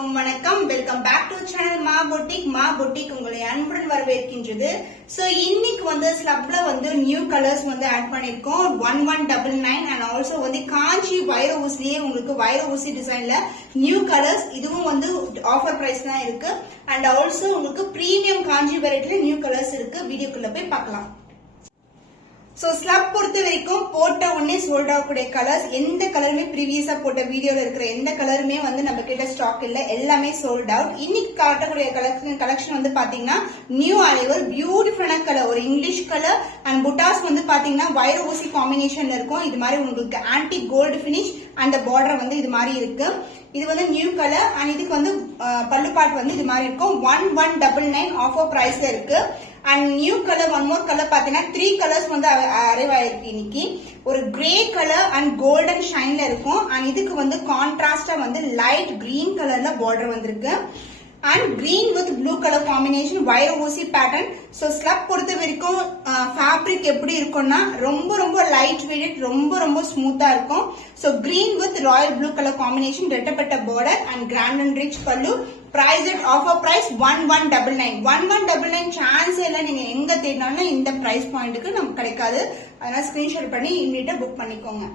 அனைவருக்கும் வணக்கம். Welcome back to channel மா பொட்டிக் உங்களை அன்புடன் வரவேற்கின்றது. சோ இன்னைக்கு வந்து ஸ்லப்ல வந்து நியூ கலர்ஸ் வந்து ஆட் பண்ணிருக்கோம். 1199 அண்ட் ஆல்சோ வந்து காஞ்சி வைர ஊசிலேயே உங்களுக்கு வைர ஊசி டிசைன்ல நியூ கலர்ஸ். இதுவும் வந்து ஆஃபர் பிரைஸ் தான் இருக்கு. அண்ட் ஆல்சோ உங்களுக்கு பிரீமியம் காஞ்சி வெரைட்டில நியூ கலர்ஸ் இருக்கு. வீடியோக்குள்ள போய் பார்க்கலாம். சோ ஸ்லப் பொறுத்த வரைக்கும் போட்ட உடனே சோல்ட் ஆகக்கூடிய கலர்ஸ் எந்த கலருமே ப்ரீவியஸா போட்ட வீடியோல இருக்கிற எந்த கலருமே வந்து நம்ம கிட்ட ஸ்டாக் இல்ல, எல்லாமே சோல்ட் அவுட். இன்னைக்கு காட்டக்கூடிய கலெக்ஷன் வந்து பாத்தீங்கன்னா நியூ அரைவல் பியூட்டிஃபுல்லான கலர், ஒரு இங்கிலீஷ் கலர் அண்ட் புட்டாஸ் வந்து பாத்தீங்கன்னா வைர ஊசி காம்பினேஷன்ல இருக்கும். இது மாதிரி உங்களுக்கு ஆன்டி கோல்டு பினிஷ் அந்த பார்டர் வந்து இது மாதிரி இருக்கு. இது வந்து நியூ கலர் அண்ட் இதுக்கு வந்து பல்லு பாட் வந்து இது மாதிரி இருக்கும். 1199 ஆஃபர் பிரைஸ்ல இருக்கு. And new colour one more colour பாத்தீங்கன்னா 3 கலர்ஸ் வந்து அரைவ் ஆயிருக்கு இன்னைக்கு. ஒரு கிரே கலர் அண்ட் கோல்டன் ஷைன்ல இருக்கும். அண்ட் இதுக்கு வந்து கான்ட்ராஸ்டா வந்து லைட் கிரீன் கலர்ல பார்டர் வந்திருக்கு. And green with blue colour combination வைர ஊசி பேட்டர்ன். சோ ஸ்லப் பொறுத்த வரைக்கும் ஃபேப்ரிக் எப்படி இருக்கும்னா ரொம்ப ரொம்ப லைட் வெயிட், ரொம்ப ஸ்மூத்தா இருக்கும். So green with royal blue colour combination, ரெட்டப்பட்ட border and grand and rich pallu. Price offer price 1199. 1199 chance இல்ல, நீங்க எங்க தேடினாலும் இந்த பிரைஸ் பாயிண்ட்டுக்கு நமக்கு கிடைக்காது. அதனால ஸ்கிரீன்ஷாட் பண்ணி இமீடியட்டா புக் பண்ணிக்கோங்க.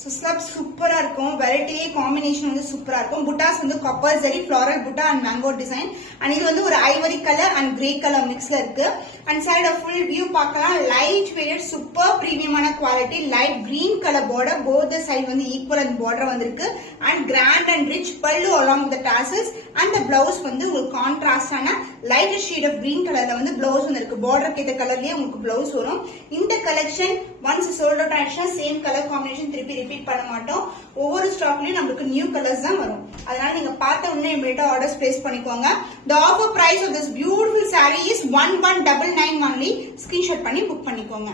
சோ ஸ்லப் சூப்பரா இருக்கும். வெரைட்டியே காம்பினேஷன் வந்து சூப்பரா இருக்கும். புட்டாஸ் வந்து copper zari floral butta and mango design. And இது வந்து ஒரு ivory colour and grey colour மிக்ஸ்ல இருக்கு. அண்ட் சைடு ஃபுல் வியூ பார்க்கலாம். லைட் வெயிட் சூப்பர் பிரீமியமான quality. Light green colour border, both side வந்து ஈக்குவல் அண்ட் பார்டர் வந்திருக்கு. And grand and rich pallu along with tassels. அந்த பிளவுஸ் வந்து உங்களுக்கு கான்ட்ராஸ்டான லைட் ஷேட் ஆஃப் கிரீன் கலர்ல வந்து பிளவுஸ் வந்து இருக்கு. பார்டருக்கு ஏற்ற கலர்லயே உங்களுக்கு பிளவுஸ் வரும். இந்த கலெக்ஷன் ஒன்ஸ் சோல்ட் அவுட் ஆயிடுச்சுன்னா சேம் கலர் காம்பினேஷன் திருப்பி ரிப்பீட் பண்ண மாட்டோம். ஒவ்வொரு ஸ்டாக்லயும் நமக்கு நியூ கலர்ஸ் தான் வரும். அதனால நீங்க பார்த்த உடனே இமிடியேட்டா ஆர்டர்ஸ் பிளேஸ் பண்ணிக்கோங்க. The offer price of this beautiful saree is 1199 only. Screenshot பண்ணி புக் பண்ணிக்கோங்க.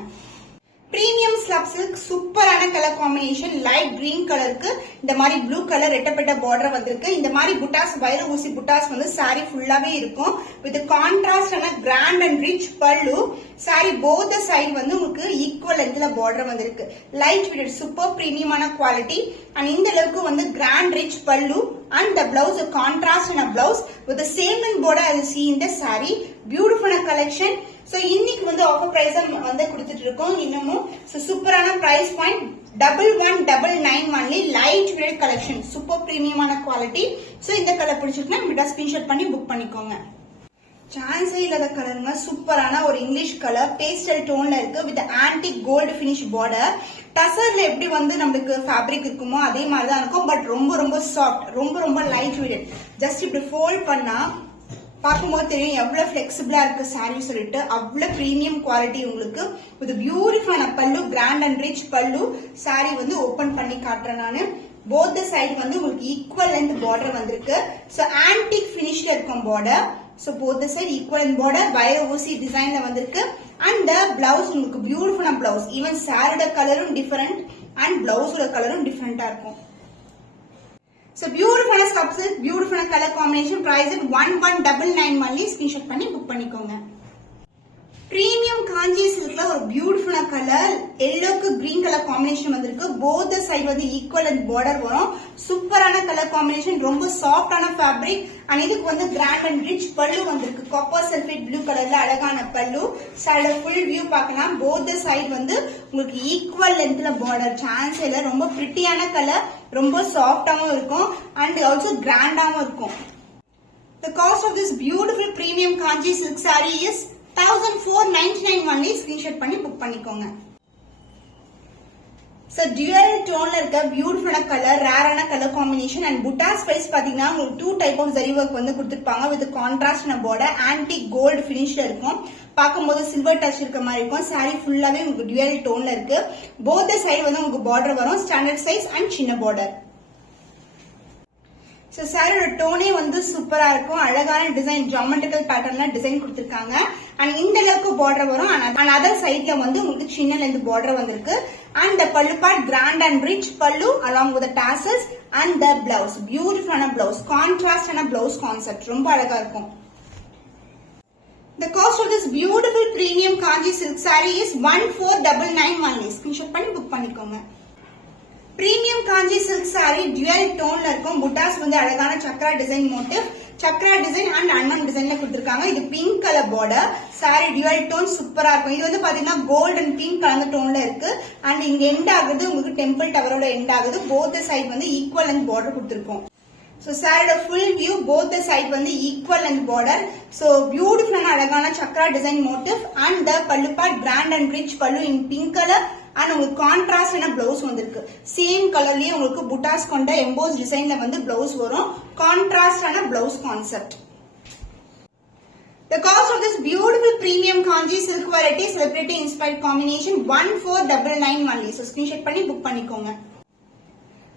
பிரீமியம் ஸ்லப் சில்க் சூப்பரான கலர் காம்பினேஷன். லைட் கிரீன் கலருக்கு இந்த மாதிரி ப்ளூ கலர் ரெட்டப்பட்ட பார்டர் வந்திருக்கு. இந்த மாதிரி புட்டாஸ் வைர ஊசி புட்டாஸ் வந்து சாரி ஃபுல்லாவே இருக்கும். With contrast grand and rich pallu. Sari both side வந்து உங்களுக்கு ஈக்குவல் லென்த்ல பார்டர் வந்திருக்கு. லைட் வெயிட் சூப்பர் பிரீமியமான குவாலிட்டி. அண்ட் இந்த அளவுக்கு வந்து grand rich pallu and the blouse a contrast in a blouse with the same in border as you see in the saree. Beautiful collection. So இன்னைக்கு வந்து offer price வந்து கொடுத்துட்டு இருக்கோம். இன்னமும் சூப்பரான price point 1199 only. Light weight collection, super பிரீமியமான quality. So இந்த colour பிடிச்சிருக்குன்னா இமிடியேட்டா ஸ்கிரீன்ஷாட் பண்ணி புக் பண்ணிக்கோங்க. சான்ஸே இல்லாத கலருங்க. சூப்பரான ஒரு இங்கிலீஷ் கலர் பேஸ்டல் டோன்ல இருக்கு with antique gold finish border. டசர்ல எப்படி வந்து நம்மளுக்கு ஃபேப்ரிக் இருக்குமோ அதே மாதிரி தான் இருக்கும். பட் ரொம்ப சாஃப்ட், ரொம்ப லைட் வெயிட். ஜஸ்ட் இப்படி ஃபோல்ட் பண்ணா பார்க்கும்போது தெரியும் எவ்வளவு பிளெக்சிபிளா இருக்கு சாரி சொல்லிட்டு. அவ்வளவு பிரீமியம் குவாலிட்டி உங்களுக்கு. வித் பியூட்டிஃபுல்லான பல்லு, grand and rich pallu. Sorry வந்து ஓபன் பண்ணி காட்டுறேன் நானு. போத் சைடு வந்து உங்களுக்கு ஈக்குவல் லென்த் பார்டர் வந்திருக்கு. சோ ஆன்டிக் பினிஷ்ல இருக்கும் border. So both the side equal and border வைர ஊசி டிசைன்ல வந்திருக்கு. And the blouse உங்களுக்கு பியூட்டிஃபுல்லான blouse. Even saree கலரும் டிஃபரெண்ட் and blouse கலரும் டிஃபரெண்டா இருக்கும். So beautiful stuff, beautiful color combination. Price at 1199 only. Screenshot பண்ணி புக் பண்ணிக்கோங்க. பிரீமியம் காஞ்சி சில்க்ல ஒரு பியூட்டிஃபுல்லா கலர் எல்லோக்கு கிரீன் கலர் காம்பினேஷன் வந்திருக்கு. போத் சைடு வந்து ஈக்குவல் அண்ட் பார்டர் வரும். சூப்பரான கலர் காம்பினேஷன், ரொம்ப சாஃப்டான ஃபேப்ரிக். அண்ட் இதுக்கு வந்து கிராண்ட் அண்ட் ரிச் பல்லு வந்திருக்கு. காப்பர் சல்ஃபேட் ப்ளூ கலர்ல அழகான பல்லு. சைடு ஃபுல் வியூ பார்க்கலாம். போத் சைடு வந்து உங்களுக்கு ஈக்குவல் லென்த்ல பார்டர். சான்ஸ் இல்ல. ரொம்ப பிரிட்டியான கலர், ரொம்ப சாஃப்டாவும் இருக்கும் அண்ட் ஆல்சோ கிராண்டாவும் இருக்கும். The cost of this beautiful premium kanji silk saree is 1499 only. Screenshot பண்ணி புக் பண்ணிக்கோங்க. So dual tone இருக்க பியூட்டிஃபுல்லான கலர், ரேரான colour combination. And buttas price பாத்தீங்கன்னா உங்களுக்கு 2 டைப் ஆஃப் ஜரி ஒர்க் வந்து கொடுத்திருப்பாங்க. With contrast border, antique gold பினிஷ்ல இருக்கும். பார்க்கும்போது சில்வர் டச் இருக்க மாதிரி இருக்கும். சாரி ஃபுல்லாவே உங்களுக்கு dual டோன்ல இருக்கு. போத் சைடு வந்து உங்களுக்கு பார்டர் வரும். ஸ்டாண்டர்ட் சைஸ் அண்ட் சின்ன பார்டர். சோ சாரியோட டோனே வந்து சூப்பரா இருக்கும். அழகான டிசைன், ஜியோமெட்ரிக்கல் பேட்டர்ன்ல டிசைன் கொடுத்திருக்காங்க. அண்ட் இந்த அளவுக்கு பார்டர் வரும். அண்ட் அதர் சைட்ல வந்து உங்களுக்கு சின்ன லென்த் பார்டர் வந்திருக்கு. அண்ட் the பல்லு பார்ட் கிராண்ட் அண்ட் ரிச் பல்லு along with the tassels and the blouse. பியூட்டிஃபுல்லான பிளவுஸ், கான்ட்ராஸ்டான பிளவுஸ் கான்செப்ட் ரொம்ப அழகா இருக்கும். The cost of this beautiful premium kanji silk saree is 1499 only. Screenshot பண்ணி புக் பண்ணிக்கோங்க. Premium Kanchi silk sari dual டோன்ல இருக்கும். புட்டாஸ் வந்து அழகான chakra design motif, chakra design and அன்னம் டிசைன்ல கொடுத்திருக்காங்க. இது pink colour border. Sari dual tone சூப்பரா இருக்கும். இது வந்து பாத்தீங்கன்னா கோல்ட் அண்ட் பிங்க் கலந்த டோன்ல இருக்கு. அண்ட் இங்க எண்ட் ஆகுது உங்களுக்கு டெம்பிள் டவரோட எண்ட் ஆகுது. போத் சைட் வந்து ஈக்குவல் அண்ட் பார்டர் கொடுத்திருக்கோம். So saree full view, both the side வந்து equal and border. So beautiful and அழகான chakra design motif and the pallu part grand and rich pallu in pink color and உங்களுக்கு contrast ஆன blouse வந்திருக்கு. Same கலர்லயே உங்களுக்கு புட்டாஸ் கொண்ட EMBOSS டிசைன்ல வந்து blouse வரும். கான்ட்ராஸ்ட் ஆன blouse concept. The cost of this beautiful premium kanji silk variety celebrity inspired combination 1499 only. So screenshot பண்ணி புக் பண்ணிக்கோங்க.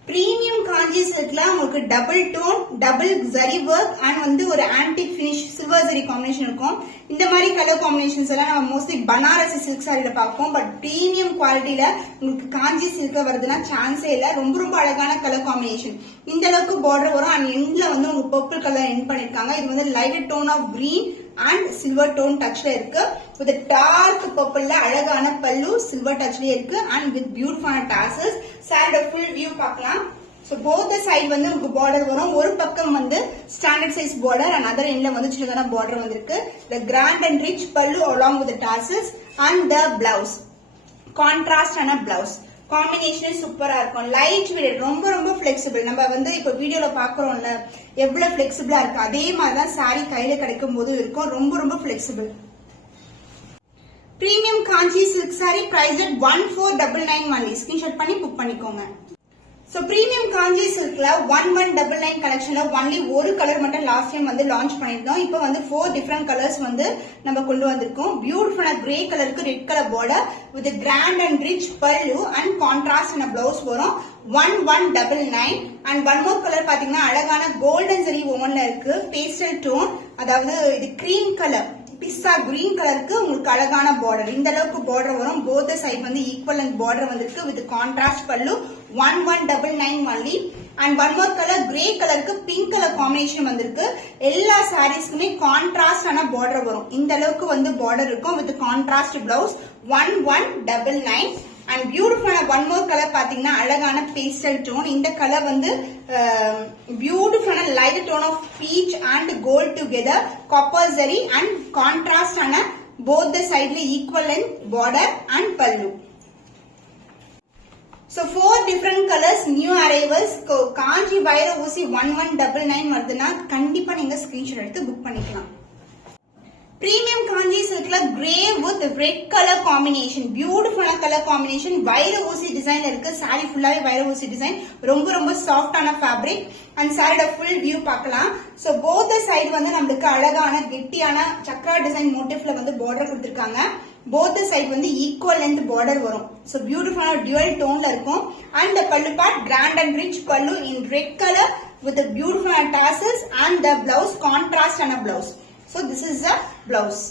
பிரீமியம் காஞ்சி சில்க்ல உங்களுக்கு double tone, double zari work and வந்து ஒரு antique finish silver zari combination இருக்கும். இந்த மாதிரி கலர் காம்பினேஷன்ஸ் எல்லாம் நம்ம மோஸ்ட்லி பனாரசி சில்க் சாரியில பார்ப்போம். பட் பிரீமியம் குவாலிட்டியில உங்களுக்கு காஞ்சி சில்க் வருதுன்னா சான்ஸே இல்ல. ரொம்ப ரொம்ப அழகான கலர் காம்பினேஷன். இந்த அளவுக்கு பார்டர் வரும் அண்ட் எண்ட்ல வந்து உங்களுக்கு பர்பிள் கலர் எண்ட் பண்ணிருக்காங்க. இது வந்து light tone of green and silver tone டச்ல இருக்கு. வித் டார்க் பர்பிள்ல அழகான பல்லு சில்வர் டச்ல இருக்கு அண்ட் வித் பியூட்டிஃபுல்லான டாசல்ஸ். சாரியோட ஃபுல் வியூ பார்க்கலாம். சோ போத் சைடு வந்து உங்களுக்கு பார்டர் வரும். ஒரு பக்கம் வந்து standard size border and other எண்ட்ல வந்து சின்னதான பார்டர் வந்திருக்கு. The grand and rich pallu along with tassels and the blouse contrast ஆன பிளவுஸ். காம்பினேஷன் சூப்பரா இருக்கும். லைட் வெயிட், ரொம்ப ரொம்ப பிளெக்சிபிள். நம்ம வந்து இப்ப வீடியோல பாக்குறோம்ல எவ்வளவு பிளெக்சிபிளா இருக்கு, அதே மாதிரிதான் சாரி கையில கிடைக்கும் போது இருக்கும். ரொம்ப ரொம்ப flexible. Premium Kanchi silk sari price at 1499 only. Screenshot பண்ணி புக் பண்ணிக்கோங்க. சோ பிரீமியம் காஞ்சி சில்க்ல 1199 கலெக்ஷன்ல ஒன்லி ஒரு கலர் மட்டும் லாஸ்ட் டைம் வந்து லான்ச் பண்ணிருந்தோம். இப்போ வந்து 4 டிஃபரெண்ட் கலர்ஸ் வந்து நம்ம கொண்டு வந்திருக்கோம். பியூட்டிஃபுல்லா கிரே கலருக்கு red colour border with grand and rich pallu and contrast and blouse வரும். 1199 அண்ட் ஒன் மோர் கலர் பாத்தீங்கன்னா அழகான கோல்டன் சரி ஓவன்ல இருக்கு. பேஸ்டல் டோன், அதாவது இது கிரீம் கலர் பிஸ்தா கிரீன் கலருக்கு உங்களுக்கு அழகான பார்டர். இந்த அளவுக்கு பார்டர் வரும். போத் சைட் வந்து ஈக்குவல் அண்ட் பார்டர் வந்திருக்கு வித் கான்ட்ராஸ்ட் பல்லு. 1199 only. And one more colour grey கலருக்கு பிங்க் கலர் காம்பினேஷன் வந்திருக்கு. எல்லா சாரீஸ்க்குமே கான்ட்ராஸ்ட் ஆன பார்டர் வரும். இந்த அளவுக்கு வந்து பார்டர் இருக்கும் வித் கான்ட்ராஸ்ட் பிளவுஸ். 1199 அண்ட் பியூட்டிஃபுல்லான ஒன் மோர் கலர் பாத்தீங்கன்னா அழகான பேஸ்டல் டோன். இந்த கலர் வந்து பியூட்டிஃபுல்லான light tone of peach and gold together copper zari and contrast ஆன போத் த சைட்ல equal and border and pallu. So 4 different colors new arrivals. Kanchi வைர ஊசி 1199 வருதுன்னா கண்டிப்பா நீங்க ஸ்கிரீன்ஷாட் எடுத்து புக் பண்ணிக்கலாம். பிரீமியம் காஞ்சி சில்க்ல grey with red colour combination, பியூட்டிஃபுல்லான கலர் காம்பினேஷன். வைர ஊசி டிசைன் இருக்கு. சாரி ஃபுல்லாவே வைர ஊசி டிசைன். ரொம்ப ரொம்ப சாஃப்டான ஃபேப்ரிக் அண்ட் சாரியோட ஃபுல் வியூ பார்க்கலாம். சோ போத் சைடு வந்து நம்மளுக்கு அழகான கெட்டியான சக்ரா டிசைன் மோட்டிவ்ல வந்து பார்டர் கொடுத்திருக்காங்க. போத் சைடு வந்து ஈக்குவல் லென்த் பார்டர் வரும். சோ பியூட்டிஃபுல்லான டியூயல் டோன்ல இருக்கும். And pallu part grand and rich pallu in red colour with பியூட்டிஃபுல்லான tassels and the blouse contrast ஆன blouse. So this is the blouse.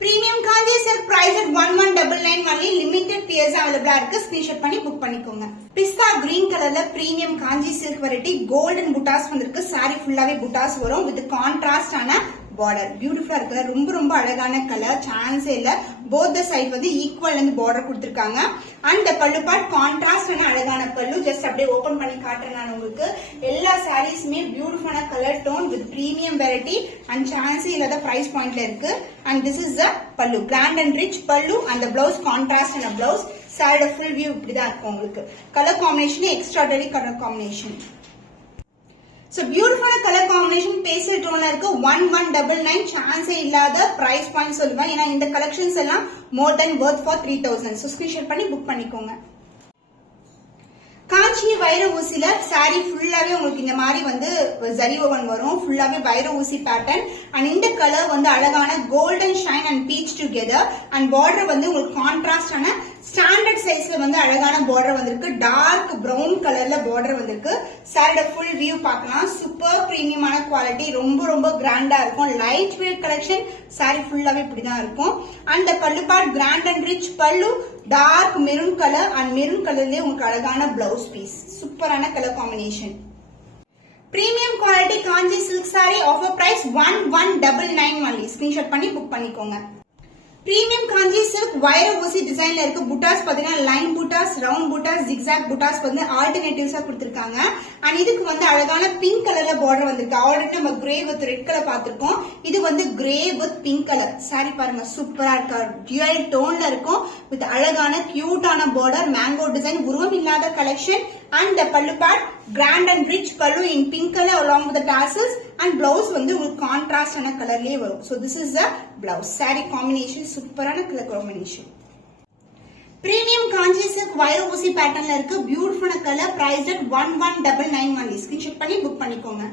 Premium kanji silk price at 1199 only. Limited pairs available இருக்கு. Screenshot பண்ணி book பண்ணிக்கோங்க. பிஸ்தா green கலர்ல premium Kanchi silk variety golden புட்டாஸ் வந்திருக்கு. Sorry ஃபுல்லாவே புட்டாஸ் வரும் with contrast ஆன பார்டர். பியூட்டிஃபுல்லா இருக்கு. ரொம்ப ரொம்ப அழகான கலர், சான்ஸே இல்ல. போத் சைட் வந்து ஈக்குவல் அண்ட் பார்டர் கொடுத்திருக்காங்க. அண்ட் பல்லு பார்ட் கான்ட்ராஸ்ட் ஆன அழகான பல்லு. ஜஸ்ட் அப்படியே ஓபன் பண்ணி காட்டுறேன் நான் உங்களுக்கு. எல்லா சாரீஸ்மே பியூட்டிஃபுல்லான colour tone with premium variety and சான்ஸே இல்லாத பிரைஸ் பாயிண்ட்ல இருக்கு. அண்ட் திஸ் இஸ் த பல்லு, grand and rich pallu and blouse contrast ஆன பிளவுஸ். சாரியோட ஃபுல் வியூ இப்படிதான் இருக்கும் உங்களுக்கு. Colour combination extraordinary colour combination. So beautiful color combination pastel tone இருக்கு. 1199 சான்ஸே இல்லாத பிரைஸ் பாயிண்ட் சொல்லுவேன். ஏன்னா இந்த கலெக்ஷன்ஸ் எல்லாம் more than worth for 3000. So screenshot பண்ணி புக் பண்ணிக்கோங்க. காஞ்சி வைர ஊசில சாரி ஃபுல்லாவே உங்களுக்கு இந்த மாதிரி வந்து ஜரி ஓவன் வரும். ஃபுல்லாவே வைர ஊசி பேட்டர்ன் அண்ட் இந்த கலர் வந்து அழகான golden shine and beach together and border வந்து உங்களுக்கு கான்ட்ராஸ்ட் ஆன ஸ்டாண்டர்ட் சைஸ்ல வந்து அழகான பார்டர் வந்திருக்கு. டார்க் பிரவுன் கலர்ல பார்டர் வந்திருக்கு. சாரியோட ஃபுல் வியூ பார்க்கலாம். சூப்பர் பிரீமியமான குவாலிட்டி, ரொம்ப ரொம்ப கிராண்டா இருக்கும். Light weight collection. சாரி ஃபுல்லாவே இப்படிதான் இருக்கும். And pallu part grand and rich pallu, dark maroon colour and maroon கலர்லயே உங்களுக்கு அழகான பிளவுஸ் பீஸ். சூப்பரான colour combination. Premium quality Kanchi silk sari offer price 1199 only. Screenshot பண்ணி புக் பண்ணிக்கோங்க. பிரீமியம் காஞ்சி சில்க் வைர ஊசி டிசைன்ல இருக்கு. புட்டாஸ் பாத்தீங்கன்னா லைன் புட்டாஸ், ரவுண்ட் புட்டாஸ், ஜிக்ஸாக் புட்டாஸ் வந்து ஆல்டர்னேட்டிவ்ஸா கொடுத்திருக்காங்க. அண்ட் இதுக்கு வந்து அழகான பிங்க் கலர்ல பார்டர் வந்திருக்கு. ஆல்ரெடி நம்ம கிரே வித் ரெட் கலர் பார்த்திருக்கோம். இது வந்து grey with pink colour. Sorry பாருங்க சூப்பரா இருக்கா, டியூயல் டோன்ல இருக்கும் வித் அழகான கியூட்டான பார்டர், மேங்கோ டிசைன், உருவம் இல்லாத கலெக்ஷன். அண்ட் பல்லு பேட் grand and rich pallu in pink colour along with tassels. And blouse வந்து உங்களுக்கு கான்ட்ராஸ்டான கலர்லயே வரும். So this is the blouse. Sari combination சூப்பரான colour combination. Premium Kanchi silk வைர ஊசி பேட்டர்ன்ல இருக்கு. பியூட்டிஃபுல்லான colour. Price at 1199 only. Screenshot பண்ணி புக் பண்ணிக்கோங்க.